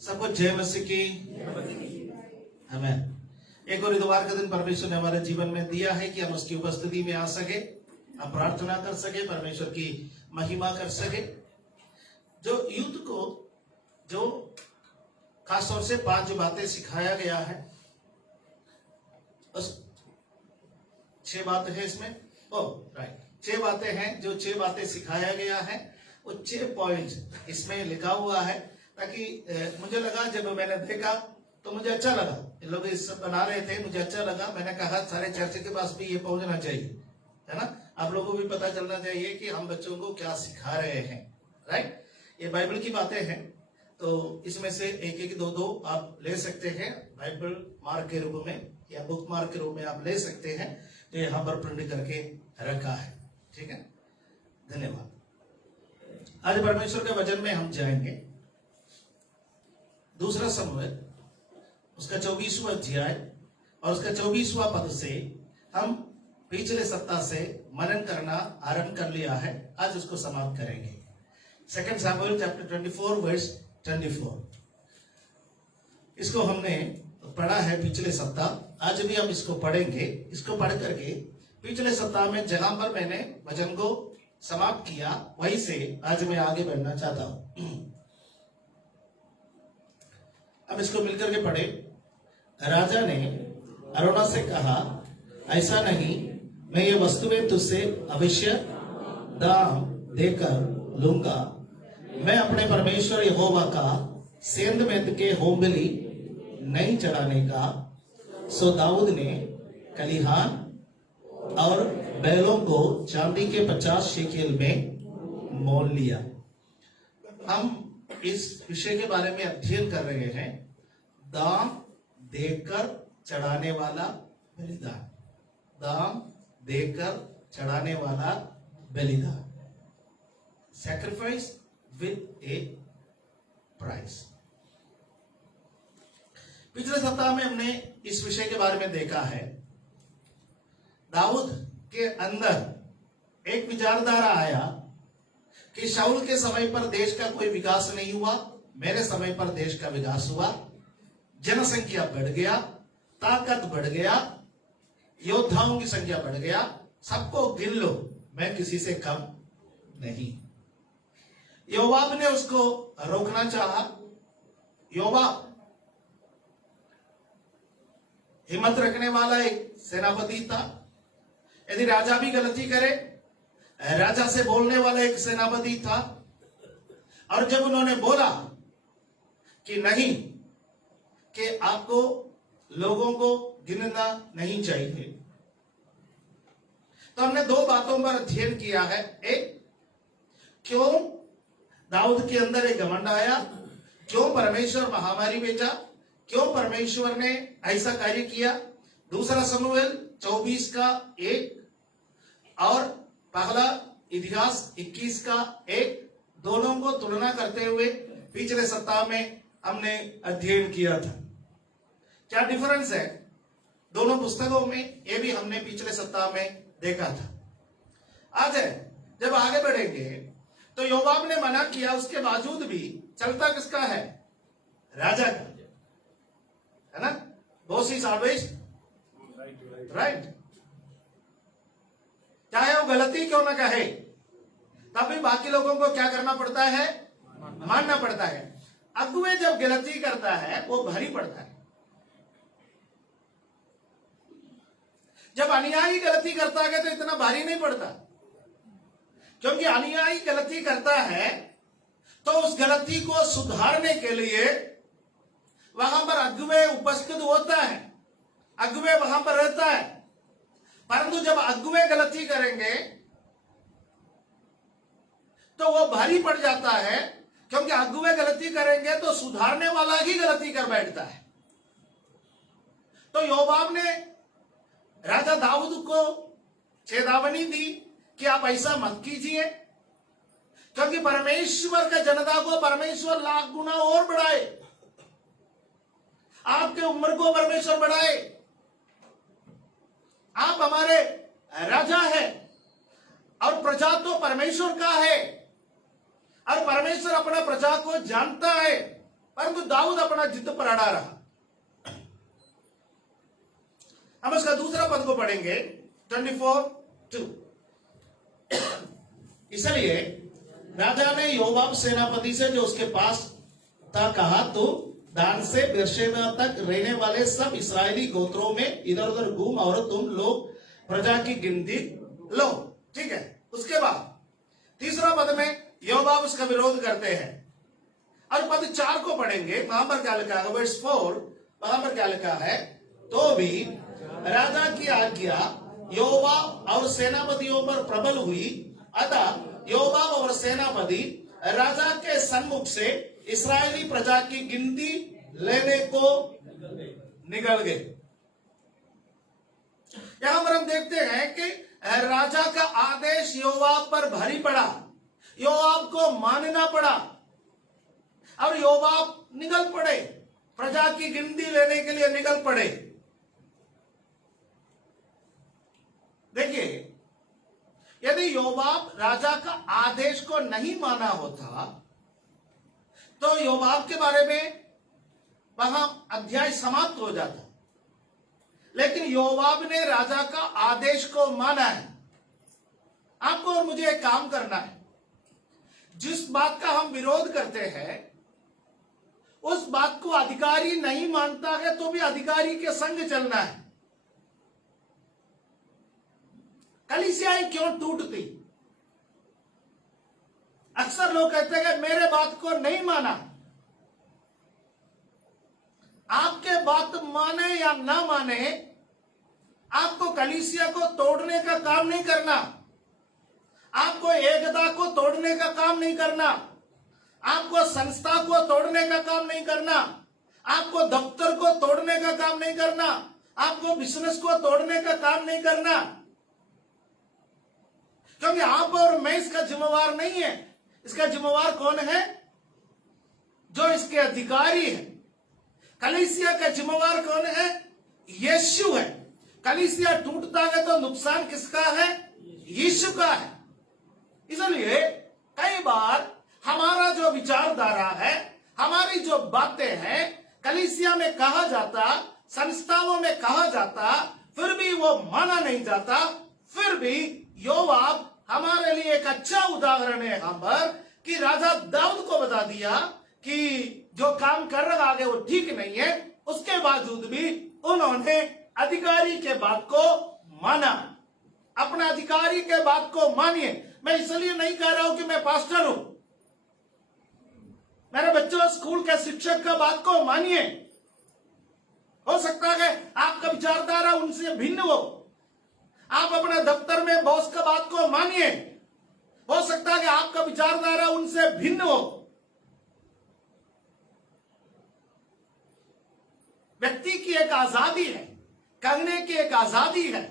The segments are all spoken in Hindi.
सबको जय मसीह की। हमें एक और इतवार का दिन परमेश्वर ने हमारे जीवन में दिया है कि हम उसकी उपस्थिति में आ सके, हम प्रार्थना कर सके, परमेश्वर की महिमा कर सके। जो यूथ को जो खासतौर से 5 बातें सिखाया गया है, बस 6 बातें हैं इसमें। राइट, 6 बातें हैं। जो 6 बातें सिखाया गया है वो 6 पॉइंट इसमें लिखा हुआ है, ताकि मुझे लगा, जब मैंने देखा तो मुझे अच्छा लगा। इन लोग इस बना रहे थे, मुझे अच्छा लगा। मैंने कहा सारे चर्च के पास भी ये पहुंचना चाहिए, है ना। आप लोगों को भी पता चलना चाहिए कि हम बच्चों को क्या सिखा रहे हैं। राइट, ये बाइबल की बातें हैं, तो इसमें से एक एक दो आप ले सकते हैं, बाइबल मार्क के रूप में या बुक मार्क के रूप में आप ले सकते हैं, जो यहाँ पर प्रिंट करके रखा है। ठीक है, धन्यवाद। आज परमेश्वर के वचन में हम जाएंगे दूसरा समूएल, उसका 24वां अध्याय और उसका 24वां पद से हम पिछले सप्ताह से मनन करना आरंभ कर लिया है, आज उसको समाप्त करेंगे। 2 सामुएल चैप्टर 24 वर्स 24, इसको हमने पढ़ा है पिछले सप्ताह, आज भी हम इसको पढ़ेंगे। इसको पढ़ करके पिछले सप्ताह में जहां पर मैंने वचन को समाप्त किया, वहीं से आज मैं आगे बढ़ना चाहता हूं। अब इसको मिलकर के पढ़े। राजा ने अरोना से कहा, ऐसा नहीं, मैं ये वस्तुएं तुझसे अवश्य दाम देकर लूंगा। मैं अपने परमेश्वर यहोवा का सेंध में के होम बलि नहीं चढ़ाने का। सो दाऊद ने कलिहान और बैलों को चांदी के 50 शेकेल में मोल लिया। हम इस विषय के बारे में अध्ययन कर रहे हैं, दाम देकर चढ़ाने वाला बलिदान। दाम देकर चढ़ाने वाला बलिदान, सैक्रिफाइस विद ए प्राइस। पिछले सप्ताह में हमने इस विषय के बारे में देखा है। दाऊद के अंदर एक विचारधारा आया कि शाऊल के समय पर देश का कोई विकास नहीं हुआ, मेरे समय पर देश का विकास हुआ। जनसंख्या बढ़ गया, ताकत बढ़ गया, योद्धाओं की संख्या बढ़ गया, सबको गिन लो, मैं किसी से कम नहीं। योवाब ने उसको रोकना चाहा। योवाब हिम्मत रखने वाला एक सेनापति था। यदि राजा भी गलती करे, राजा से बोलने वाला एक सेनापति था। और जब उन्होंने बोला कि नहीं, कि आपको लोगों को गिनना नहीं चाहिए, तो हमने 2 बातों पर अध्ययन किया है। एक, क्यों दाऊद के अंदर एक घमंड आया, क्यों परमेश्वर महामारी भेजा, क्यों परमेश्वर ने ऐसा कार्य किया। दूसरा समूएल 24 का 1 और पहला इतिहास 21 का 1, दोनों को तुलना करते हुए पिछले सप्ताह में हमने अध्ययन किया था। क्या डिफरेंस है दोनों पुस्तकों में, ये भी हमने पिछले सप्ताह में देखा था। आज जब आगे बढ़ेंगे तो योवाब ने मना किया, उसके बावजूद भी चलता किसका है? राजा का, है ना। Boss is always right. चाहे वो गलती क्यों ना कहे, तभी बाकी लोगों को क्या करना पड़ता है? मानना पड़ता है। अगुवे जब गलती करता है वो भारी पड़ता है। जब अनुयायी गलती करता है तो इतना भारी नहीं पड़ता, क्योंकि अनुयायी गलती करता है तो उस गलती को सुधारने के लिए वहां पर अगुवे उपस्थित होता है, अगुवे वहां पर रहता है। परंतु जब अगुवे गलती करेंगे तो वो भारी पड़ जाता है, क्योंकि अगुवे गलती करेंगे तो सुधारने वाला ही गलती कर बैठता है। तो योवाब ने राजा दाऊद को चेतावनी दी कि आप ऐसा मत कीजिए, क्योंकि परमेश्वर का जनता को परमेश्वर लाख गुना और बढ़ाए, आपके उम्र को परमेश्वर बढ़ाए। आप हमारे राजा है और प्रजा तो परमेश्वर का है, और परमेश्वर अपना प्रजा को जानता है, परंतु दाऊद अपना जिद पर अड़ा रहा। हम उसका दूसरा पद को पढ़ेंगे 24:2। इसलिए राजा ने योवाब सेनापति से जो उसके पास था कहा, तो दान से बेर्शेबा तक रहने वाले सब इस्राएली गोत्रों में इधर उधर घूम और तुम लोग प्रजा की गिनती लो। ठीक है। उसके बाद तीसरा पद में योवाब उसका विरोध करते हैं और पद 4 को पढ़ेंगे। वहां पर क्या लिखा है, वर्स 4, वहां पर क्या लिखा है, तो भी राजा की आज्ञा योवाब और सेनापतियों पर प्रबल हुई, अतः योवाब और सेनापति राजा के सम्मुख से इस्राएली प्रजा की गिनती लेने को निकल गए। यहां पर हम देखते हैं कि राजा का आदेश योवाब पर भारी पड़ा, योवाब को मानना पड़ा और योवाब निकल पड़े, प्रजा की गिनती लेने के लिए निकल पड़े। देखिए, यदि योवाब राजा का आदेश को नहीं माना होता तो योवाब के बारे में वहां अध्याय समाप्त हो जाता, लेकिन योवाब ने राजा का आदेश को माना है। आपको और मुझे एक काम करना है, जिस बात का हम विरोध करते हैं उस बात को अधिकारी नहीं मानता है तो भी अधिकारी के संग चलना है। कलीसियाएं क्यों टूटती? अक्सर लोग कहते हैं कि मेरे बात को नहीं माना। आपके बात माने या ना माने, आपको कलीसिया को तोड़ने का काम नहीं करना, आपको एकता को तोड़ने का काम नहीं करना, आपको संस्था को तोड़ने का काम नहीं करना, आपको दफ्तर को तोड़ने का काम नहीं करना, आपको बिजनेस को तोड़ने का काम नहीं करना, क्योंकि आप और मैं इसका जिम्मेवार नहीं है। इसका जिम्मेवार कौन है? जो इसके अधिकारी है। कलीसिया का जिम्मेवार कौन है? यीशु है। कलीसिया टूटता है तो नुकसान किसका है? यीशु का है। इसलिए कई बार हमारा जो विचारधारा है, हमारी जो बातें हैं, कलीसिया में कहा जाता, संस्थाओं में कहा जाता, फिर भी वो माना नहीं जाता। फिर भी योवाब हमारे लिए एक अच्छा उदाहरण है यहाँ पर कि राजा दाऊद को बता दिया कि जो काम कर रहा है वो ठीक नहीं है, उसके बावजूद भी उन्होंने अधिकारी के बात को माना। अपना अधिकारी के बात को मानिए। मैं इसलिए नहीं कह रहा हूं कि मैं पास्टर हूं। मेरे बच्चों, स्कूल के शिक्षक का बात को मानिए। हो सकता है आपका विचारधारा उनसे भिन्न हो। आप अपने दफ्तर में बॉस का बात को मानिए। हो सकता है कि आपका विचारधारा उनसे भिन्न हो। व्यक्ति की एक आजादी है, कहने की एक आजादी है,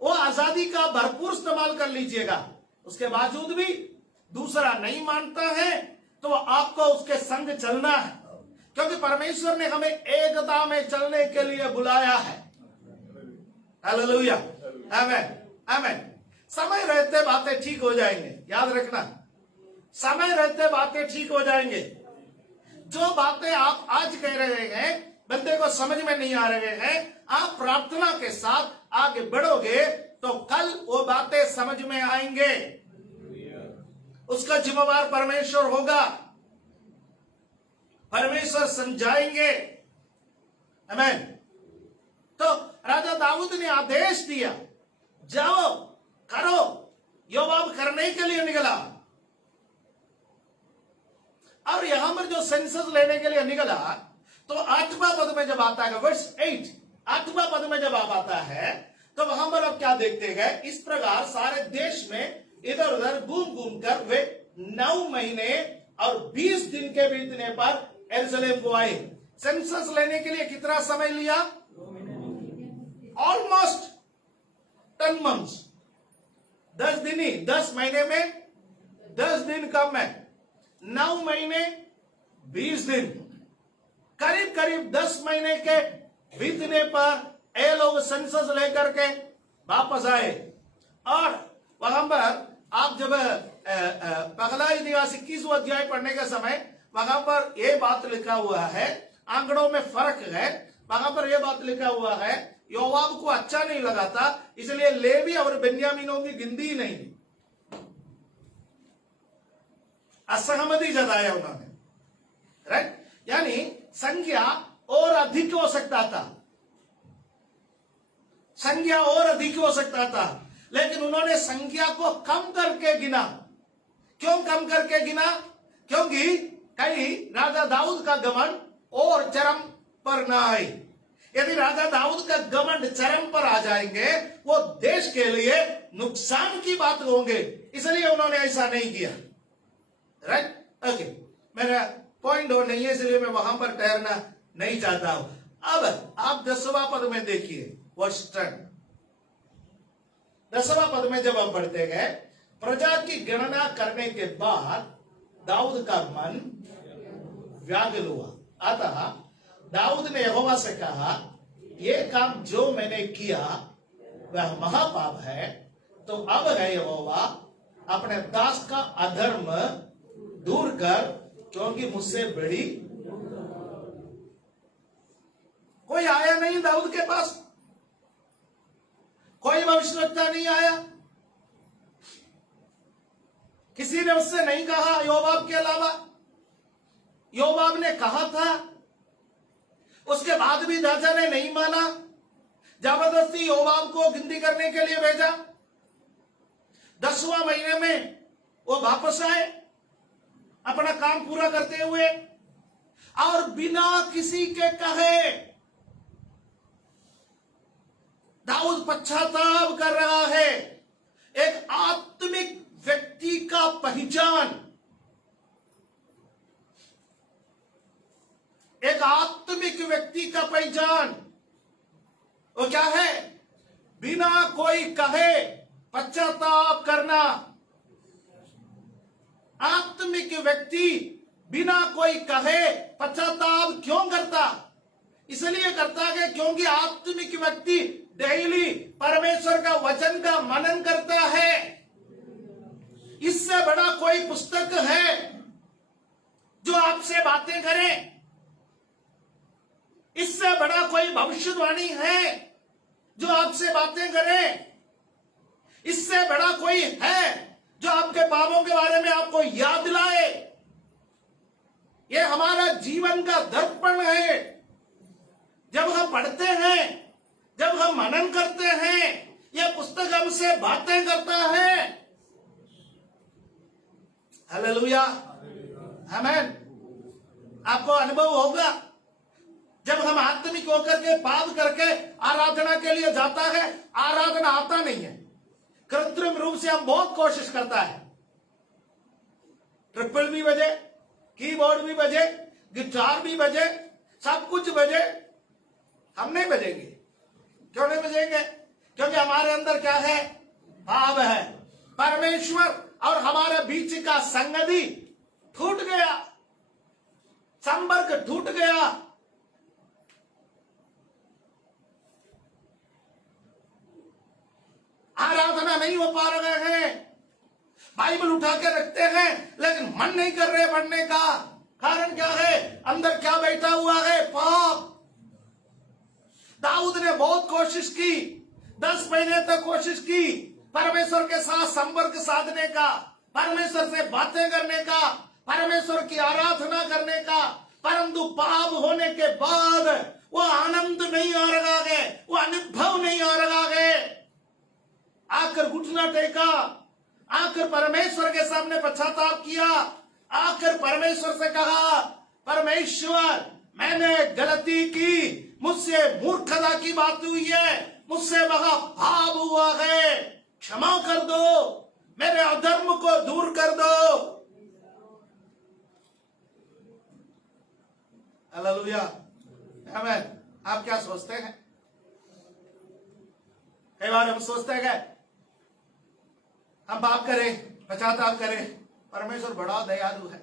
वो आजादी का भरपूर इस्तेमाल कर लीजिएगा। उसके बावजूद भी दूसरा नहीं मानता है तो आपको उसके संग चलना है, क्योंकि परमेश्वर ने हमें एकता में चलने के लिए बुलाया है। हालेलुया, आमेन, आमेन। समय रहते बातें ठीक हो जाएंगे, याद रखना, समय रहते बातें ठीक हो जाएंगे। जो बातें आप आज कह रहे हैं बंदे को समझ में नहीं आ रहे हैं, आप प्रार्थना के साथ आगे बढ़ोगे तो कल वो बातें समझ में आएंगे। उसका जिम्मेवार परमेश्वर होगा, परमेश्वर समझाएंगे। आमेन। तो राजा दाऊद ने आदेश दिया, जाओ करो। योवाब करने के लिए निकला और यहां पर जो सेंसस लेने के लिए निकला तो 8वां पद में जब आता है, वर्स 8, 8वां पद में जब आप आता है तो वहां पर आप क्या देखते हैं? इस प्रकार सारे देश में इधर उधर घूम घूम कर वे 9 महीने और 20 दिन के बीतने पर यरूशलेम को आए। सेंसस लेने के लिए कितना समय लिया? ऑलमोस्ट 10 मंथ्स, 10 दिन ही, 10 महीने में 10 दिन कम है, 9 महीने 20 दिन, करीब करीब 10 महीने के बीतने पर ये लोग सेंसस लेकर के वापस आए। और वहां पर आप जब पहला इतिहास 21वां अध्याय पढ़ने के समय वहां पर ये बात लिखा हुआ है, आंकड़ों में फर्क है। वहां पर यह बात लिखा हुआ है योवाब को अच्छा नहीं लगा था, इसलिए लेवी और बेन्यामीनों की गिनती ही नहीं, असहमति जताया उन्होंने, राइट। यानी संख्या और अधिक हो सकता था, संख्या और अधिक हो सकता था, लेकिन उन्होंने संख्या को कम करके गिना। क्यों कम करके गिना? क्योंकि कहीं राजा दाऊद का घमंड और चरम पर ना आए। यदि राजा दाऊद का घमंड चरम पर आ जाएंगे, वो देश के लिए नुकसान की बात होंगे, इसलिए उन्होंने ऐसा नहीं किया, राइट। ओके, मेरा पॉइंट और नहीं है, इसलिए मैं वहां पर ठहरना नहीं चाहता हूं। अब आप 10वां पद में देखिए, वर्ष 10। 10वां पद में जब हम पढ़ते हैं, प्रजा की गणना करने के बाद दाऊद का मन व्याकुल हुआ। अतः दाऊद ने यहोवा से कहा, यह काम जो मैंने किया वह महापाप है, तो अब है यहोवा अपने दास का अधर्म दूर कर, क्योंकि मुझसे बड़ी कोई आया नहीं दाऊद के पास, कोई भविष्यवक्ता नहीं आया, किसी ने उससे नहीं कहा योबाब के अलावा। योबाब ने कहा था, उसके बाद भी राजा ने नहीं माना, जबरदस्ती योबाब को गिनती करने के लिए भेजा। 10वां महीने में वो वापस आए अपना काम पूरा करते हुए, और बिना किसी के कहे दाऊद पश्चाताप कर रहा है। एक आत्मिक व्यक्ति का पहचान, एक आत्मिक व्यक्ति का पहचान वो क्या है? बिना कोई कहे पश्चाताप करना। आत्मिक व्यक्ति बिना कोई कहे पश्चाताप क्यों करता? इसलिए करता है क्योंकि आत्मिक व्यक्ति डेली परमेश्वर का वचन का मनन करता है। इससे बड़ा कोई पुस्तक है जो आपसे बातें करे? इससे बड़ा कोई भविष्यवाणी है जो आपसे बातें करे? इससे बड़ा कोई है जो आपके पापों के बारे में आपको याद दिलाए? यह हमारा जीवन का दर्पण है। जब हम पढ़ते हैं, जब हम मनन करते हैं, यह पुस्तक हमसे बातें करता है। हालेलुया, आमीन। आपको अनुभव होगा जब हम आत्मिक होकर के पाप करके आराधना के लिए जाता है, आराधना आता नहीं है। कृत्रिम रूप से हम बहुत कोशिश करता है, ट्रिपल भी बजे, कीबोर्ड भी बजे, गिटार भी बजे, सब कुछ बजे, हम नहीं बजेंगे। क्यों नहीं बजेंगे? क्योंकि हमारे अंदर क्या है? पाप है। परमेश्वर और हमारे बीच का संगति टूट गया, संपर्क टूट गया। आराधना नहीं हो पा रहे हैं, बाइबल उठा के रखते हैं लेकिन मन नहीं कर रहे पढ़ने का। कारण क्या है? अंदर क्या बैठा हुआ है? पाप। दाऊद ने बहुत कोशिश की, 10 महीने तक कोशिश की परमेश्वर के साथ संपर्क साधने का, परमेश्वर से बातें करने का, परमेश्वर की आराधना करने का, परंतु पाप होने के बाद वो आनंद नहीं आ रहा है, वो अनुभव नहीं आ रहा है। आकर घुटना टेका, आकर परमेश्वर के सामने पश्चाताप किया, आकर परमेश्वर से कहा, परमेश्वर मैंने गलती की, मुझसे मूर्खता की बात हुई है, मुझसे बड़ा पाप हुआ है, क्षमा कर दो, मेरे अधर्म को दूर कर दो। हालेलुया, आमीन। आप क्या सोचते हैं? कई बार हम सोचते हैं हम पाप करें, पश्चाताप करें, परमेश्वर बड़ा दयालु है।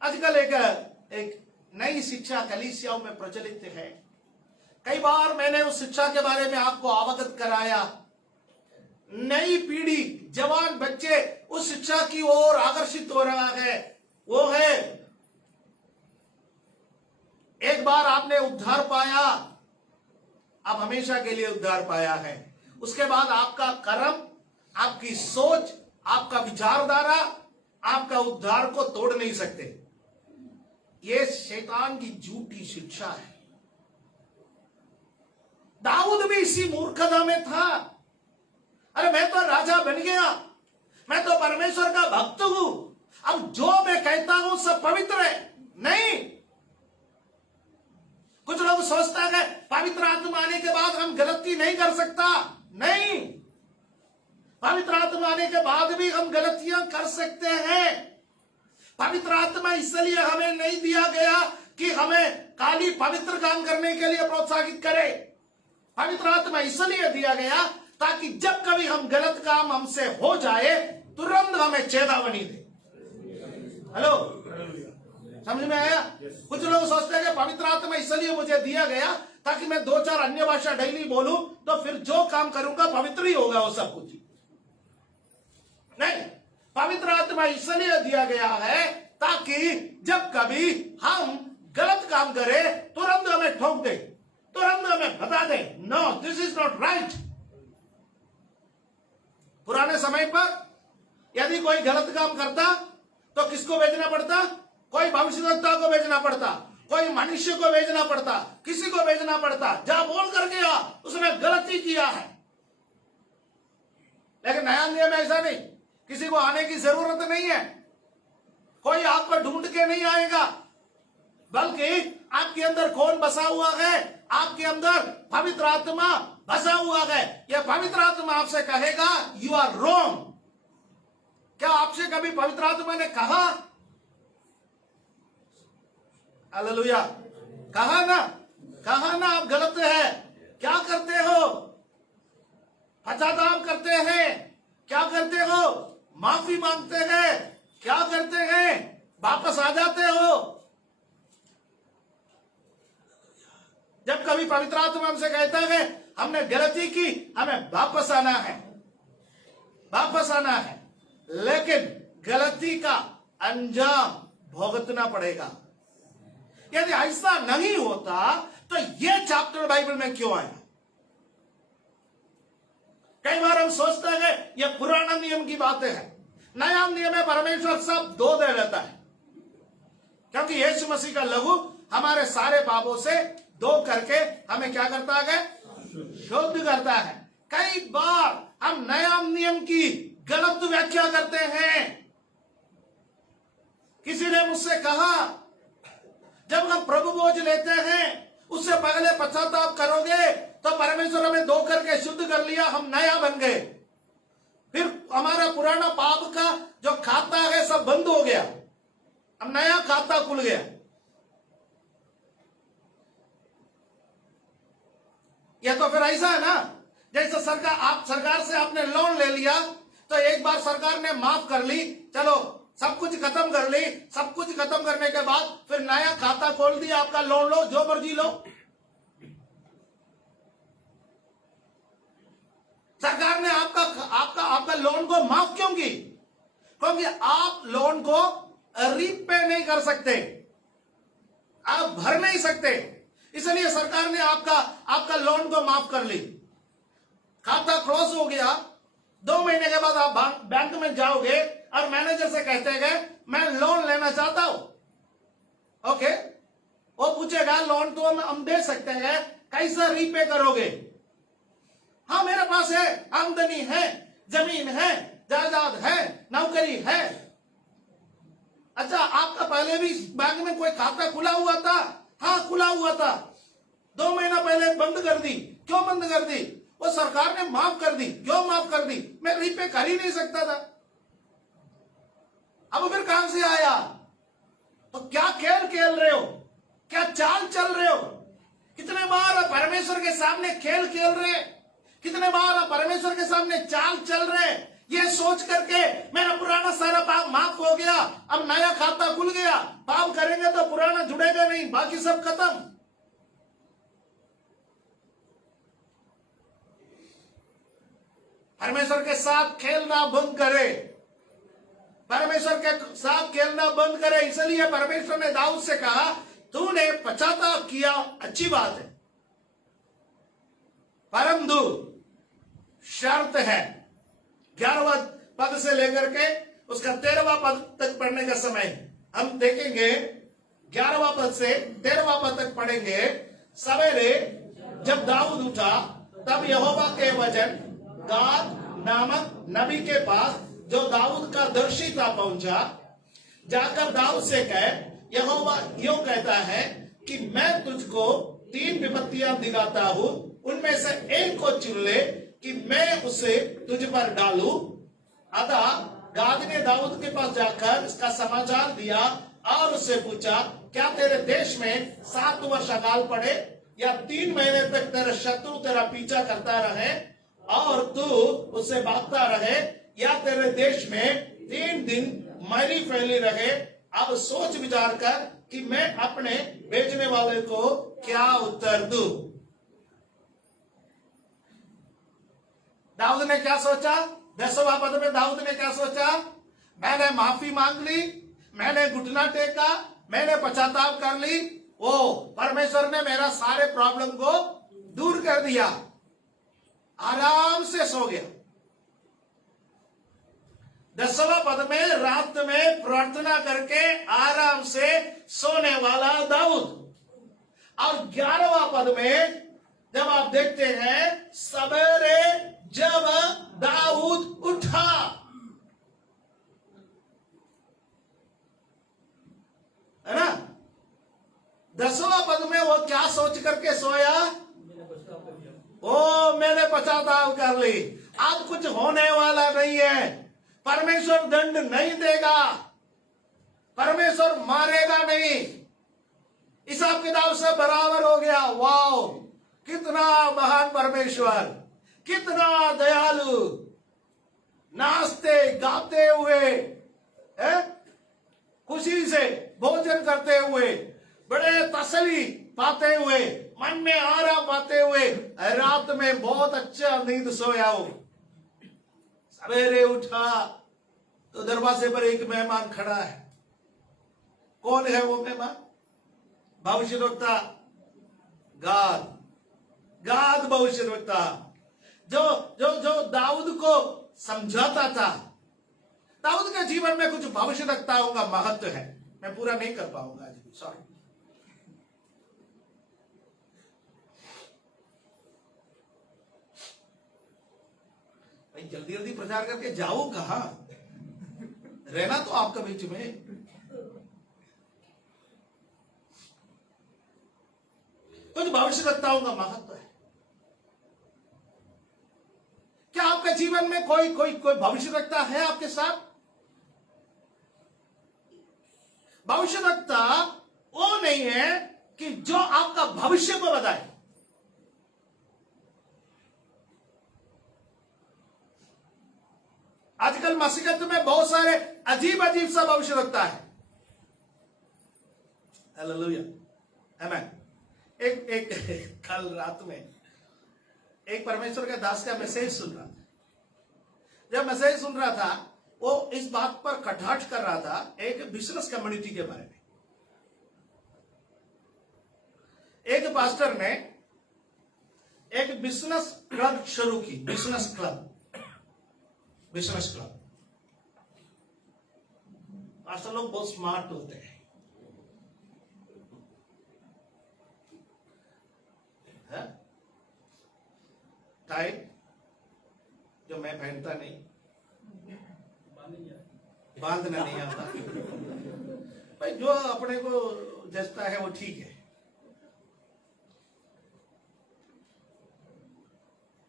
आजकल एक नई शिक्षा कलीसियाओं में प्रचलित है। कई बार मैंने उस शिक्षा के बारे में आपको अवगत कराया। नई पीढ़ी, जवान बच्चे उस शिक्षा की ओर आकर्षित हो रहा है। वो है एक बार आपने उद्धार पाया, आप हमेशा के लिए उद्धार पाया है। उसके बाद आपका कर्म, आपकी सोच, आपका विचारधारा आपका उद्धार को तोड़ नहीं सकते। ये शैतान की झूठी शिक्षा है। दाऊद भी इसी मूर्खता में था। अरे मैं तो राजा बन गया, मैं तो परमेश्वर का भक्त हूं, अब जो मैं कहता हूं सब पवित्र है। नहीं, कुछ लोग सोचता है पवित्र आत्मा आने के बाद हम गलती नहीं कर सकता। नहीं, पवित्र आत्मा आने के बाद भी हम गलतियां कर सकते हैं। पवित्र आत्मा इसलिए हमें नहीं दिया गया कि हमें खाली पवित्र काम करने के लिए प्रोत्साहित करे। पवित्र आत्मा इसलिए दिया गया ताकि जब कभी हम गलत काम हमसे हो जाए तुरंत हमें चेतावनी दे। हेलो, समझ में आया? कुछ लोग सोचते हैं कि पवित्र आत्मा इसलिए मुझे दिया गया ताकि मैं 2-4 अन्य भाषा डेली बोलूं तो फिर जो काम करूंगा पवित्र ही होगा वो सब कुछ। नहीं, पवित्र आत्मा इसलिए दिया गया है ताकि जब कभी हम गलत काम करें तुरंत हमें ठोक दे, तुरंत हमें बता दे, no this is not right. पुराने समय पर यदि कोई गलत काम करता तो किसको भेजना पड़ता? कोई भविष्यवक्ता को भेजना पड़ता, कोई मनुष्य को भेजना पड़ता, किसी को भेजना पड़ता, जा बोल कर गया उसने गलती किया है। लेकिन नया नियम ऐसा नहीं, किसी को आने की जरूरत नहीं है, कोई आपको ढूंढ के नहीं आएगा, बल्कि आपके अंदर कौन बसा हुआ है? आपके अंदर पवित्र आत्मा बसा हुआ है। यह पवित्र आत्मा आपसे कहेगा यू आर रॉन्ग। क्या आपसे कभी पवित्र आत्मा ने कहा? हालेलुया, कहा ना? कहा ना आप गलत है, क्या करते हो? पश्चाताप करते हैं, क्या करते हो? माफी मांगते हैं, क्या करते हैं? वापस आ जाते हो। जब कभी पवित्र आत्मा हमसे कहता है हमने गलती की, हमें वापस आना है, वापस आना है, लेकिन गलती का अंजाम भुगतना पड़ेगा। यदि ऐसा नहीं होता तो यह चैप्टर बाइबल में क्यों आया? कई बार हम सोचते हैं यह पुराना नियम की बातें हैं, नया नियम में परमेश्वर सब धो दे लेता है, क्योंकि यीशु मसीह का लहू हमारे सारे पापों से धो करके हमें क्या करता है? शुद्ध करता है। कई बार हम नया नियम की गलत व्याख्या करते हैं। किसी ने मुझसे कहा जब हम प्रभु भोज लेते हैं उससे पहले पश्चाताप करोगे तो परमेश्वर हमें धो करके शुद्ध कर लिया, हम नया बन गए, फिर हमारा पुराना पाप का जो खाता है सब बंद हो गया, अब नया खाता खुल गया। यह तो फिर ऐसा है ना, जैसे सरकार से आपने लोन ले लिया तो एक बार सरकार ने माफ कर ली, चलो सब कुछ खत्म कर ली, सब कुछ खत्म करने के बाद फिर नया खाता खोल दिया, आपका लोन लो, जो मर्जी लो। सरकार ने आपका लोन को माफ क्यों की? क्योंकि आप लोन को रीपे नहीं कर सकते, आप भर नहीं सकते, इसलिए सरकार ने आपका लोन को माफ कर ली। खाता क्लोज हो गया, 2 महीने के बाद आप बैंक में जाओगे और मैनेजर से कहते हैं मैं लोन लेना चाहता हूं। ओके, वो पूछेगा लोन तो हम दे सकते हैं, कैसा रीपे करोगे? हाँ मेरे पास है, आमदनी है, जमीन है, जायदाद है, नौकरी है। अच्छा, आपका पहले भी बैंक में कोई खाता खुला हुआ था? हाँ खुला हुआ था, 2 महीना पहले बंद कर दी। क्यों बंद कर दी? वो सरकार ने माफ कर दी। क्यों माफ कर दी? मैं रीपे कर ही नहीं सकता था। अब फिर कहां से आया? तो क्या खेल खेल रहे हो, क्या चाल चल रहे हो? कितने बार परमेश्वर के सामने खेल खेल रहे, कितने बार परमेश्वर के सामने चाल चल रहे, ये सोच करके मेरा पुराना सारा पाप माफ हो गया, अब नया खाता खुल गया, पाप करेंगे तो पुराना जुड़ेगा नहीं, बाकी सब खत्म। परमेश्वर के साथ खेलना बंद करे। परमेश्वर के साथ खेलना बंद करे। इसलिए परमेश्वर ने दाऊद से कहा, तूने पश्चाताप किया, अच्छी बात है, परंतु शर्त है। 11वां पद से लेकर के उसका 13वां पद तक पढ़ने का समय हम देखेंगे। 11वां पद से 13वां पद तक पढ़ेंगे। सवेरे जब दाऊद उठा तब यहोवा के वचन गाद नामक नबी के पास, जो दाऊद का दर्शी था, पहुंचा। जाकर दाऊद से कहे, यहोवा यूं कहता है कि मैं तुझको 3 विपत्तियां दिलाता हूं, उनमें से एक को चुन ले कि मैं उसे तुझ पर डालूं। अतः गाद ने दाऊद के पास जाकर इसका समाचार दिया और उससे पूछा, क्या तेरे देश में 7 वर्ष अकाल पड़े या 3 महीने तक तेरा शत्रु तेरा पीछा करता रहे और तू उससे भागता रहे, या तेरे देश में 3 दिन मरी फैली रहे? अब सोच विचार कर कि मैं अपने भेजने वाले को क्या उत्तर दूं। दाऊद ने क्या सोचा? 10वां पद में दाऊद ने क्या सोचा? मैंने माफी मांग ली, मैंने घुटना टेका, मैंने पश्चाताप कर ली, वो परमेश्वर ने मेरा सारे प्रॉब्लम को दूर कर दिया, आराम से सो गया। 10वां पद में रात में प्रार्थना करके आराम से सोने वाला दाऊद। और 11वां पद में जब आप देखते हैं, सवेरे जब दाऊद उठा, है ना, 10वां पद में वो क्या सोच करके सोया? ओ मैंने पश्चाताप कर ली, अब कुछ होने वाला नहीं है, परमेश्वर दंड नहीं देगा, परमेश्वर मारेगा नहीं, हिसाब किताब से बराबर हो गया। वाओ, कितना महान परमेश्वर, कितना दयालु। नाचते गाते हुए, खुशी से भोजन करते हुए, बड़े तसल्ली पाते हुए, मन में आराम पाते हुए, रात में बहुत अच्छा नींद सोया हो। सवेरे उठा तो दरवाजे पर एक मेहमान खड़ा है। कौन है वो मेहमान? भविष्यद्वक्ता गाद। गाद भविष्यद्वक्ता, जो जो जो दाऊद को समझाता था। दाऊद के जीवन में कुछ भविष्यद्वक्ताओं का महत्व है, मैं पूरा नहीं कर पाऊंगा आज भी, सॉरी। भाई जल्दी जल्दी प्रचार करके जाओ कहां, रहना तो आपका बीच में। कुछ भविष्यद्वक्ताओं का महत्व है। क्या आपके जीवन में कोई कोई कोई भविष्यद्वक्ता है आपके साथ? भविष्यद्वक्ता वो नहीं है कि जो आपका भविष्य को बताए। आजकल मसीहत में बहुत सारे अजीब अजीब सा भविष्यद्वक्ता है। हालेलुया, आमीन। एक कल रात में एक परमेश्वर के दास का मैसेज सुन रहा था। जब मैसेज सुन रहा था, वो इस बात पर कटाक्ष कर रहा था एक बिजनेस कम्युनिटी के बारे में। एक पास्टर ने एक बिजनेस क्लब शुरू की, बिजनेस क्लब। पास्टर लोग बहुत स्मार्ट होते हैं, टाई जो मैं पहनता नहीं, बांधना नहीं आता भाई, जो अपने को जचता है वो ठीक है।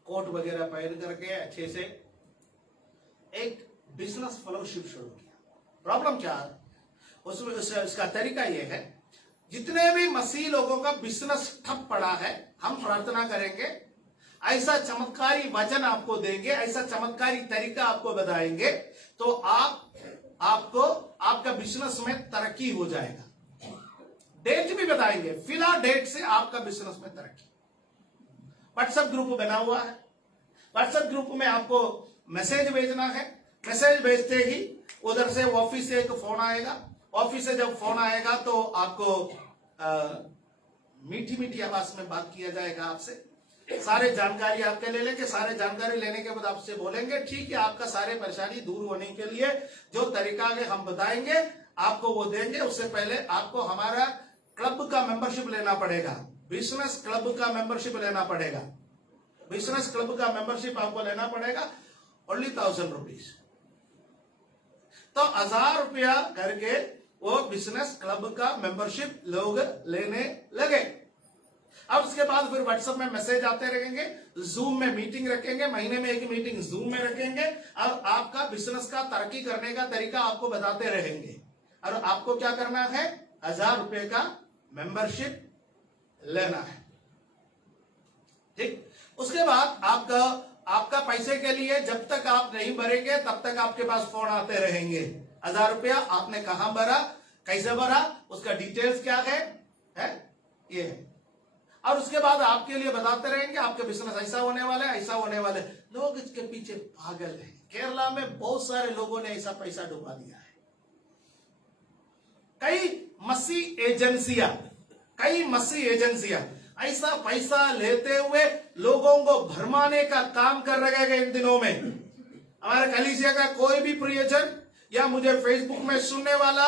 कोट वगैरह पहन करके अच्छे से एक बिजनेस फेलोशिप शुरू किया। प्रॉब्लम क्या है उसमें? उसका तरीका यह है, जितने भी मसीह लोगों का बिजनेस ठप पड़ा है, हम प्रार्थना करेंगे, ऐसा चमत्कारी वचन आपको देंगे, ऐसा चमत्कारी तरीका आपको बताएंगे, तो आपको आपका बिजनेस में तरक्की हो जाएगा। डेट भी बताएंगे, फिलहाल डेट से आपका बिजनेस में तरक्की। व्हाट्सएप ग्रुप बना हुआ है, व्हाट्सएप ग्रुप में आपको मैसेज भेजना है, मैसेज भेजते ही उधर से ऑफिस से एक फोन आएगा, ऑफिस से जब फोन आएगा तो आपको मीठी मीठी आवाज में बात किया जाएगा आपसे, सारे जानकारी आपके ले लेंगे। सारे जानकारी लेने के बाद आपसे बोलेंगे ठीक है, आपका सारे परेशानी दूर होने के लिए जो तरीका है हम बताएंगे, आपको वो देंगे। उससे पहले आपको हमारा क्लब का मेंबरशिप लेना पड़ेगा, बिजनेस क्लब का मेंबरशिप लेना पड़ेगा, बिजनेस क्लब का मेंबरशिप आपको लेना पड़ेगा, ओनली 1000 रुपीज। तो 1000 रुपया करके वो बिजनेस क्लब का मेंबरशिप लोग लेने लगे। अब उसके बाद फिर व्हाट्सएप में मैसेज आते रहेंगे, जूम में मीटिंग रखेंगे, महीने में एक मीटिंग जूम में रखेंगे। अब आपका बिजनेस का तरक्की करने का तरीका आपको बताते रहेंगे और आपको क्या करना है, 1000 रुपए का मेंबरशिप लेना है। ठीक, उसके बाद आपका पैसे के लिए जब तक आप नहीं भरेंगे तब तक आपके पास फोन आते रहेंगे। 1000 रुपया आपने कहां भरा, कैसे भरा, उसका डिटेल्स क्या है ये है। और उसके बाद आपके लिए बताते रहेंगे आपके बिजनेस ऐसा होने वाला है, ऐसा होने वाला है। लोग इसके पीछे पागल हैं। केरला में बहुत सारे लोगों ने ऐसा पैसा डुबा दिया है। कई मसी एजेंसियां ऐसा पैसा लेते हुए लोगों को भरमाने का काम कर रहे हैं इन दिनों में। हमारे कलीसिया का कोई भी प्रियजन या मुझे फेसबुक में सुनने वाला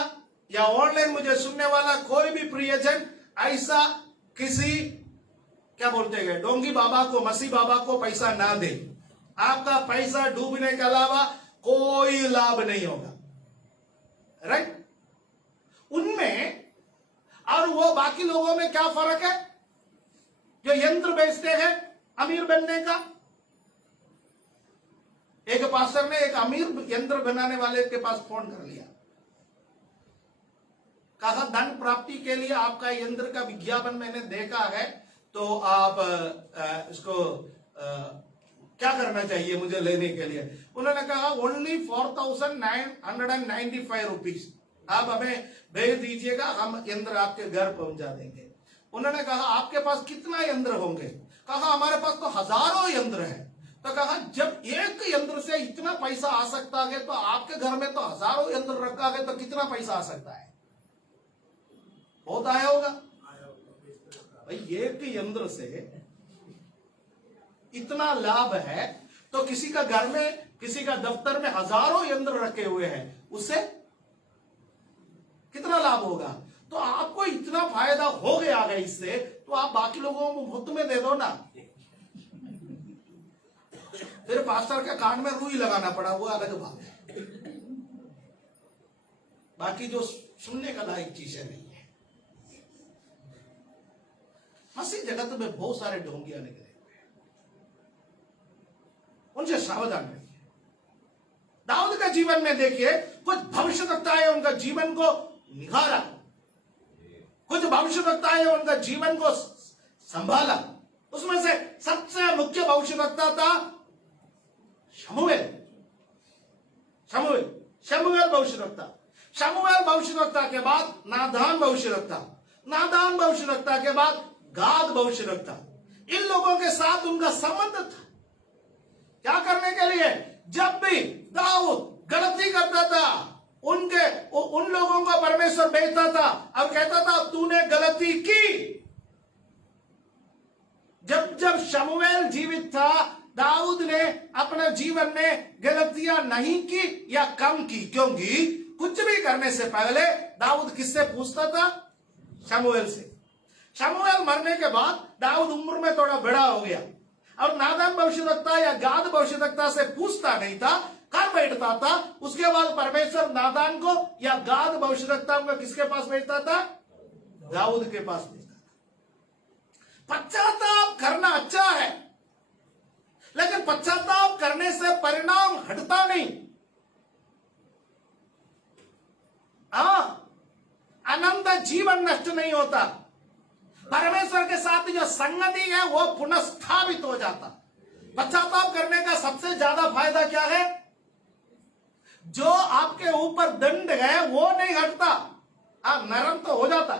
या ऑनलाइन मुझे सुनने वाला कोई भी प्रियजन ऐसा किसी क्या बोलते हैं डोंगी बाबा को, मसीह बाबा को पैसा ना दे। आपका पैसा डूबने के अलावा कोई लाभ नहीं होगा, राइट। उनमें और वो बाकी लोगों में क्या फर्क है, जो यंत्र बेचते हैं अमीर बनने का। एक पास्टर ने एक अमीर यंत्र बनाने वाले के पास फोन कर लिया, कहा धन प्राप्ति के लिए आपका यंत्र का विज्ञापन मैंने देखा है, तो आप इसको क्या करना चाहिए मुझे लेने के लिए। उन्होंने कहा ओनली 4995 रुपीज आप हमें भेज दीजिएगा, हम यंत्र आपके घर पहुंचा देंगे। उन्होंने कहा आपके पास कितना यंत्र होंगे, कहा हमारे पास तो हजारों यंत्र है। तो कहा जब एक यंत्र से इतना पैसा आ सकता है तो आपके घर में तो हजारों यंत्र रखा है, तो कितना पैसा आ सकता है, बहुत आया होगा भाई। एक यंत्र से इतना लाभ है तो किसी का घर में, किसी का दफ्तर में हजारों यंत्र रखे हुए हैं, उससे कितना लाभ होगा। तो आपको इतना फायदा हो गया है इससे, तो आप बाकी लोगों को मुफ्त में दे दो ना। फिर पास्टर के कान में रुई लगाना पड़ा, वो अलग बात है। बाकी जो सुनने का लायक चीजें नहीं है। मसीह जगत में बहुत सारे ढोंगिया निकले, उनसे सावधान रहिए। दाऊद का जीवन में देखिए, कुछ भविष्यवक्ताएं उनका जीवन को निखारा, कुछ भविष्यवक्ताएं उनका जीवन को संभाला। उसमें से सबसे मुख्य भविष्यवक्ता था शमूएल भविष्यवक्ता। शमूएल भविष्यवक्ता के बाद नादान भविष्यवक्ता, नादान भविष्यवक्ता के बाद गाद भविष्यवक्ता। इन लोगों के साथ उनका संबंध था, क्या करने के लिए, जब भी दाऊद गलती करता था उन लोगों को परमेश्वर भेजता था और कहता था तूने गलती की। जब शमूएल जीवित था, दाऊद ने अपने जीवन में गलतियां नहीं की या कम की, क्योंकि कुछ भी करने से पहले दाऊद किससे पूछता था, शमूएल से। शमूएल मरने के बाद दाऊद उम्र में थोड़ा बड़ा हो गया और नादान भविष्यवक्ता या गाद भविष्यवक्ता से पूछता नहीं था, कर बैठता था। उसके बाद परमेश्वर नादान को या गाद भविष्यवक्ता को किसके पास भेजता था, दाऊद के पास भेजता था। पश्चाताप करना अच्छा है, लेकिन पश्चाताप करने से परिणाम हटता नहीं। अनंत जीवन नष्ट नहीं होता, परमेश्वर के साथ जो संगति है वो पुनर्स्थापित हो जाता। पश्चाताप करने का सबसे ज्यादा फायदा क्या है, जो आपके ऊपर दंड है वो नहीं हटता, नरम तो हो जाता।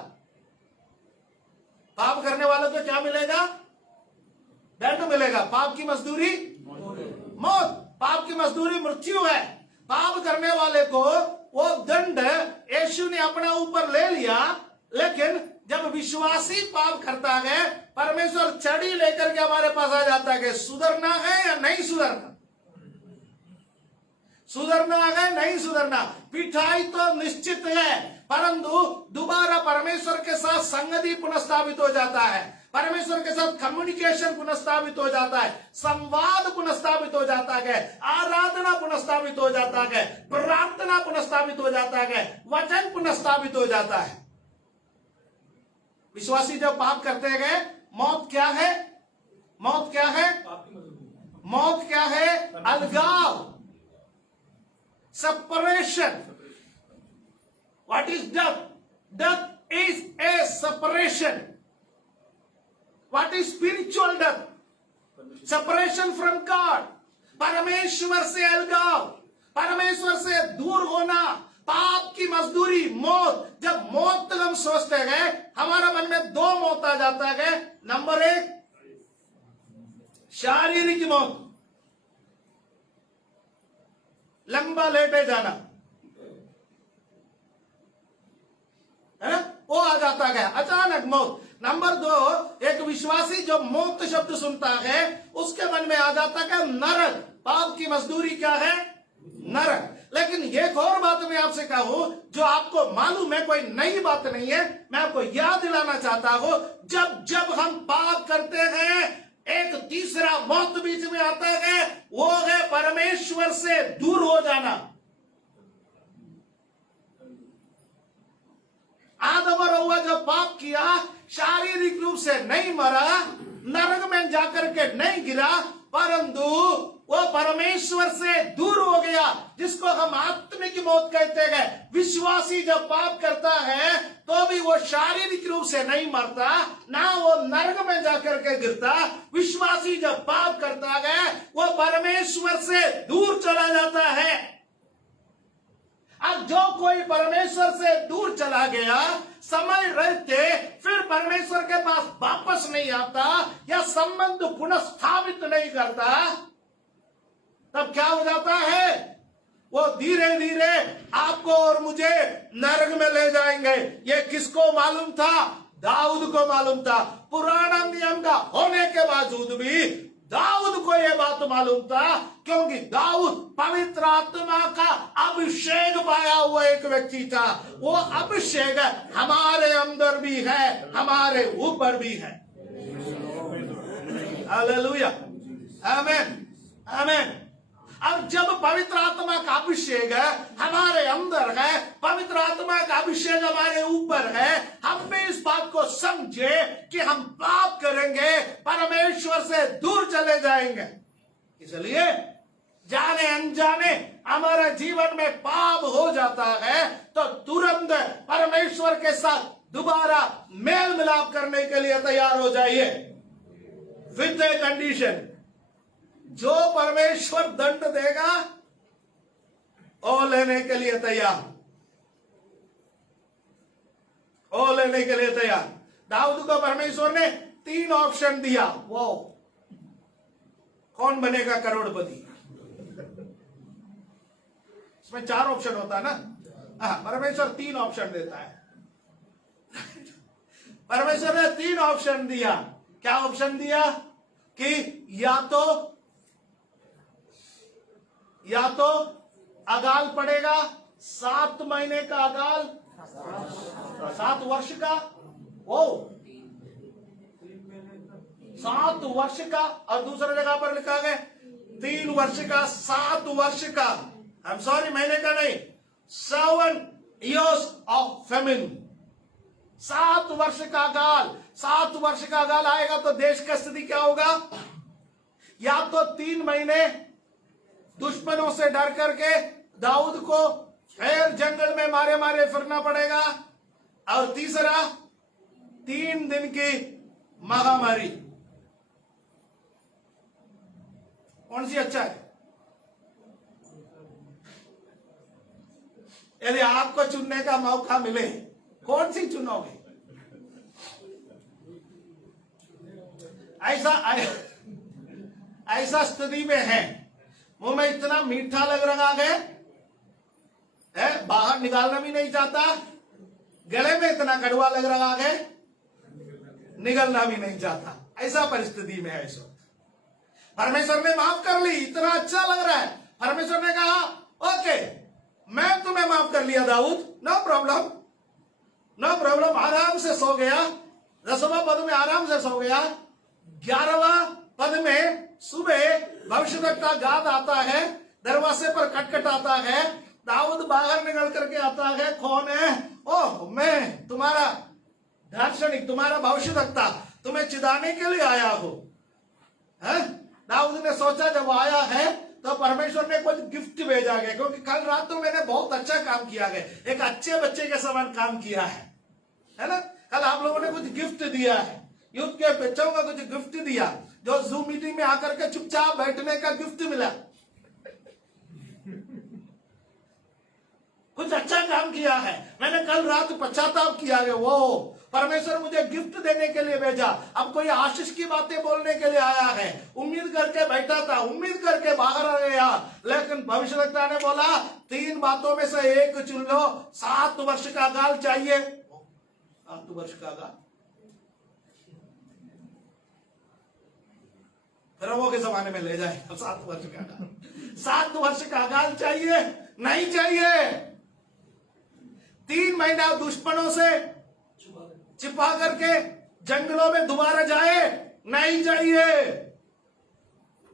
पाप करने वालों को क्या मिलेगा, दंड मिलेगा। पाप की मजदूरी मौत, पाप की मजदूरी मृत्यु है। पाप करने वाले को वो दंड यीशु ने अपने ऊपर ले लिया, लेकिन जब विश्वासी पाप करता है परमेश्वर छड़ी लेकर के हमारे पास आ जाता है कि सुधरना है या नहीं सुधरना, सुधरना है नहीं सुधरना। पिटाई तो निश्चित है, परंतु दोबारा परमेश्वर के साथ संगति पुनर्स्थापित हो जाता है, परमेश्वर के साथ कम्युनिकेशन पुनर्स्थापित हो जाता है, संवाद पुनर्स्थापित हो जाता है, आराधना पुनर्स्थापित हो जाता है, प्रार्थना पुनर्स्थापित हो जाता है, वचन पुनर्स्थापित हो जाता है। विश्वासी जब पाप करते गए, मौत क्या है? मौत क्या है? मौत क्या है? अलगाव, separation. What is death? Death is a separation. What is spiritual death? Separation from God. परमेश्वर से अलगाव, परमेश्वर से दूर होना, पाप की मजदूरी मौत। जब मौत हम सोचते हैं हमारा मन में दो मौत आ जाता है। नंबर एक, शारीरिक मौत, लंबा लेटे जाना, है ना, वो आ जाता है, अचानक मौत। नंबर दो, एक विश्वासी जो मौत शब्द सुनता है उसके मन में आ जाता है नरक। पाप की मजदूरी क्या है? नरक। लेकिन एक और बात मैं आपसे कहूं जो आपको मालूम है, कोई नई बात नहीं है, मैं आपको याद दिलाना चाहता हूं, जब जब हम पाप करते हैं एक तीसरा मौत बीच में आता है, वो है परमेश्वर से दूर हो जाना। आदम और हव्वा जब पाप किया, शारीरिक रूप से नहीं मरा, नरक में जाकर के नहीं गिरा, परंतु वो परमेश्वर से दूर हो गया, जिसको हम आत्मिक मौत कहते हैं। विश्वासी जब पाप करता है तो भी वो शारीरिक रूप से नहीं मरता, ना वो नरक में जाकर के गिरता। विश्वासी जब पाप करता है वो परमेश्वर से दूर चला जाता है। अब जो कोई परमेश्वर से दूर चला गया, समय रहते फिर परमेश्वर के पास वापस नहीं आता या संबंध पुनर्स्थापित नहीं करता, तब क्या हो जाता है? वो धीरे धीरे आपको और मुझे नरक में ले जाएंगे। ये किसको मालूम था? दाऊद को मालूम था। पुराना नियम का होने के बावजूद भी दाऊद को यह बात मालूम था, क्योंकि दाऊद पवित्र आत्मा का अभिषेक पाया हुआ एक व्यक्ति था। वो अभिषेक हमारे अंदर भी है, हमारे ऊपर भी है। हालेलुया, आमीन, आमीन। अब जब पवित्र आत्मा का अभिषेक है हमारे अंदर है, पवित्र आत्मा का अभिषेक हमारे ऊपर है, हम भी इस बात को समझे कि हम पाप करेंगे, परमेश्वर से दूर चले जाएंगे। इसलिए जाने अनजाने हमारे जीवन में पाप हो जाता है तो तुरंत परमेश्वर के साथ दोबारा मेल मिलाप करने के लिए तैयार हो जाइए, विद ए कंडीशन। जो परमेश्वर दंड देगा वो लेने के लिए तैयार, वो लेने के लिए तैयार। दाऊद को परमेश्वर ने 3 ऑप्शन दिया। वो कौन बनेगा करोड़पति? इसमें 4 ऑप्शन होता है ना। हाँ, परमेश्वर 3 ऑप्शन देता है। परमेश्वर ने 3 ऑप्शन दिया। क्या ऑप्शन दिया? कि या तो अकाल पड़ेगा, 7 महीने का अकाल, 7 वर्ष का, वो 7 वर्ष का, और दूसरी जगह पर लिखा है 3 वर्ष का, 7 वर्ष का, आई एम सॉरी महीने का नहीं, 7 years ऑफ फेमिन। 7 वर्ष का अकाल, 7 वर्ष का अकाल आएगा तो देश का स्थिति क्या होगा? या तो 3 महीने दुश्मनों से डर करके दाऊद को फिर जंगल में मारे मारे फिरना पड़ेगा, और तीसरा 3 दिन की महामारी। कौन सी अच्छा है? यदि आपको चुनने का मौका मिले कौन सी चुनोगे? ऐसा स्थिति में है, मुंह में इतना मीठा लग रहा है है, बाहर निकालना भी नहीं चाहता, गले में इतना कड़वा लग रहा है, निकलना भी नहीं चाहता। ऐसा परिस्थिति में है इस वक्त। परमेश्वर ने माफ कर ली, इतना अच्छा लग रहा है। परमेश्वर ने कहा ओके मैं तुम्हें माफ कर लिया Dawood, no problem, no problem. आराम से सो गया, 10वां पद में आराम से सो गया। 11वां पद में सुबह भविष्यवक्ता गाद आता है, दरवाजे पर खटखट आता है। दाऊद बाहर निकल करके आता है, कौन है? ओह मैं तुम्हारा दार्शनिक, तुम्हारा भविष्यवक्ता, तुम्हें चिढ़ाने के लिए आया हूं। दाऊद ने सोचा जब आया है तो परमेश्वर ने कुछ गिफ्ट भेजा गया, क्योंकि कल रात तो मैंने बहुत अच्छा काम किया है, एक अच्छे बच्चे के समान काम किया है ना। कल आप लोगों ने कुछ गिफ्ट दिया है, यूथ के बच्चों का कुछ गिफ्ट दिया, जो जूम मीटिंग में आकर के चुपचाप बैठने का गिफ्ट मिला। कुछ अच्छा काम किया है, मैंने कल रात पश्चाताप किया है, वो परमेश्वर मुझे गिफ्ट देने के लिए भेजा। अब कोई आशीष की बातें बोलने के लिए आया है, उम्मीद करके बैठा था, उम्मीद करके बाहर आ गया, लेकिन भविष्यवक्ता ने बोला 3 बातों में से एक चुन लो। 7 वर्ष का गाल चाहिए, 7 वर्ष का गाल फिरौन के जमाने में ले जाए। 7 वर्ष का गाल, 7 वर्ष का गाल चाहिए, नहीं चाहिए। 3 महीना दुश्मनों से छिपा करके जंगलों में दोबारा जाए, नहीं चाहिए।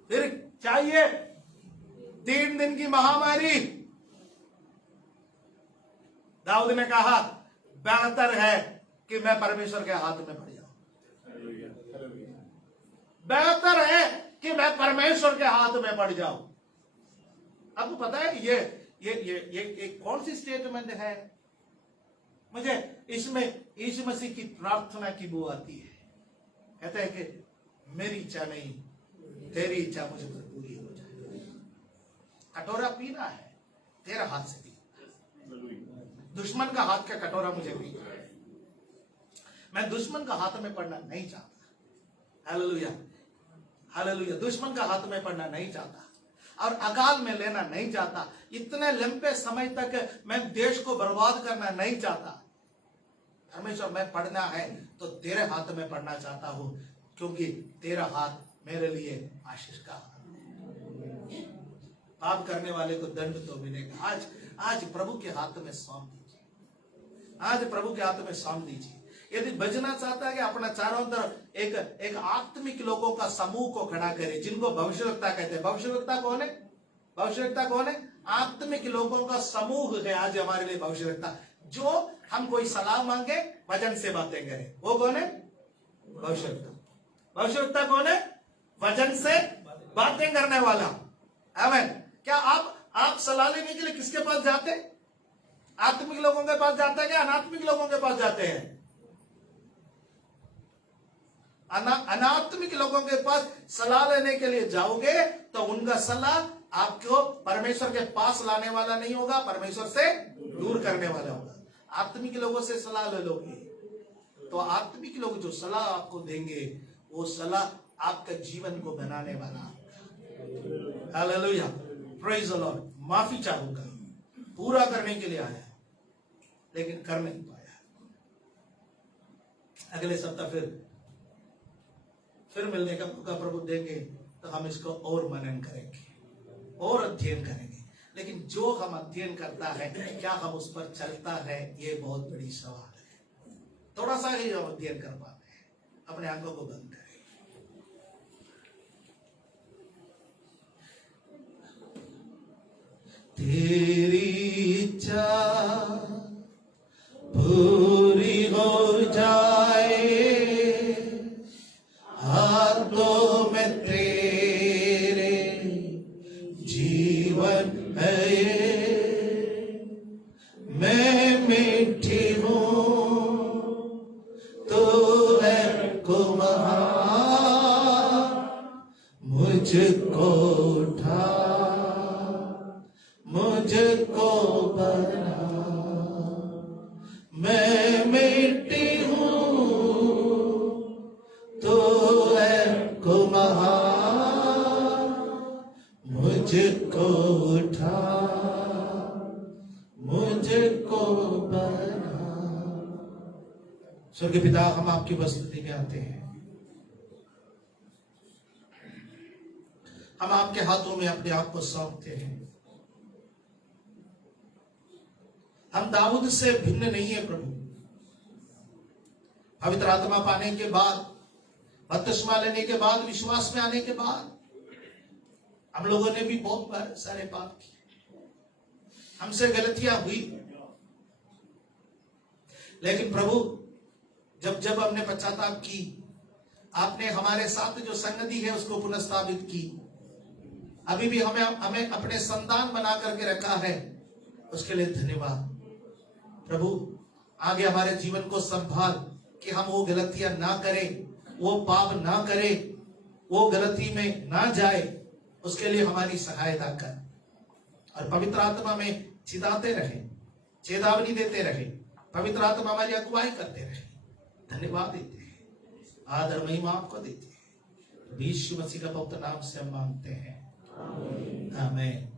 फिर चाहिए 3 दिन की महामारी। दाऊद ने कहा बेहतर है कि मैं परमेश्वर के हाथ में पड़ जाऊं, बेहतर है कि मैं परमेश्वर के हाथ में पड़ जाऊं। आपको पता है ये कौन सी स्टेटमेंट है? मुझे इसमें यीशु मसीह की प्रार्थना की वो आती है, कहते हैं कि मेरी इच्छा नहीं तेरी इच्छा मुझे पर पूरी हो जाए। कटोरा पीना है, तेरा हाथ से पी, दुश्मन का हाथ का कटोरा मुझे पीना है, मैं दुश्मन का हाथ में पड़ना नहीं चाहता। Hallelujah, hallelujah. दुश्मन का हाथ में पड़ना नहीं चाहता और अकाल में लेना नहीं चाहता। इतने लंबे समय तक मैं देश को बर्बाद करना नहीं चाहता। परमेश्वर मैं पढ़ना है तो तेरे हाथ में पढ़ना चाहता हूं, क्योंकि तेरा हाथ मेरे लिए आशीष का। पाप करने वाले को दंड तो मिलेगा। आज प्रभु के हाथ में सौंप दीजिए, आज प्रभु के हाथ में सौंप दीजिए। यदि बचना चाहता है कि अपना चारों तरफ एक आत्मिक लोगों का समूह को खड़ा करे, जिनको भविष्यवक्ता कहते हैं। भविष्यवक्ता कौन है? भविष्यवक्ता कौन है? आत्मिक लोगों का समूह है आज हमारे लिए भविष्यवक्ता। जो हम कोई सलाह मांगे वचन से बातें करें, वो कौन है? भविष्यवक्ता। भविष्यवक्ता कौन है? वचन से बातें करने वाला। आमीन। क्या आप सलाह लेने के लिए किसके पास जाते हैं? आत्मिक लोगों के पास जाते हैं क्या अनात्मिक लोगों के पास जाते हैं? अनात्मिक लोगों के पास सलाह लेने के लिए जाओगे तो उनका सलाह आपको परमेश्वर के पास लाने वाला नहीं होगा, परमेश्वर से दूर करने वाला होगा। आत्मिक लोगों से सलाह ले लोगे तो आत्मिक लोग जो सलाह आपको देंगे वो सलाह आपका जीवन को बनाने वाला होगा। Hallelujah, praise the Lord. माफी चाहूंगा, पूरा करने के लिए आया लेकिन कर नहीं पाया। अगले सप्ताह फिर मिलने का मौका प्रभु देंगे तो हम इसको और मनन करेंगे और अध्ययन करेंगे। लेकिन जो हम अध्ययन करता है क्या हम उस पर चलता है, ये बहुत बड़ी सवाल है। थोड़ा सा ही हम अध्ययन कर पाते हैं। अपने आंखों को बंद करें। तेरी इच्छा पूरी हो जाए, हाथों में तेरे जीवन है। मैं मीठी हूँ तो है कुम्हार, मुझको उठा मुझको बना। मैं मिट्टी हूँ तो है कुम्हार, मुझको उठा स्वर्गीय पिता, हम आपकी उपस्थिति में आते हैं। हम आपके हाथों में अपने आप को सौंपते हैं। हम दाऊद से भिन्न नहीं है प्रभु। पवित्र आत्मा पाने के बाद, बपतिस्मा लेने के बाद, विश्वास में आने के बाद हम लोगों ने भी बहुत सारे पाप किए, हमसे गलतियां हुई। लेकिन प्रभु, जब जब हमने पश्चाताप की, आपने हमारे साथ जो संगति है उसको पुनर्स्थापित की। अभी भी हमें अपने संतान बना करके रखा है, उसके लिए धन्यवाद प्रभु। आगे हमारे जीवन को संभाल कि हम वो गलतियां ना करें, वो पाप ना करें, वो गलती में ना जाए, उसके लिए हमारी सहायता कर। और पवित्र आत्मा में चिताते रहे, चेतावनी देते रहे, पवित्र आत्मा हमारी अगुवाई करते रहे। धन्यवाद देते हैं, आदर महिमा आपको देते हैं। यीशु मसीह का पवित्र नाम से हम मांगते हैं, आमीन।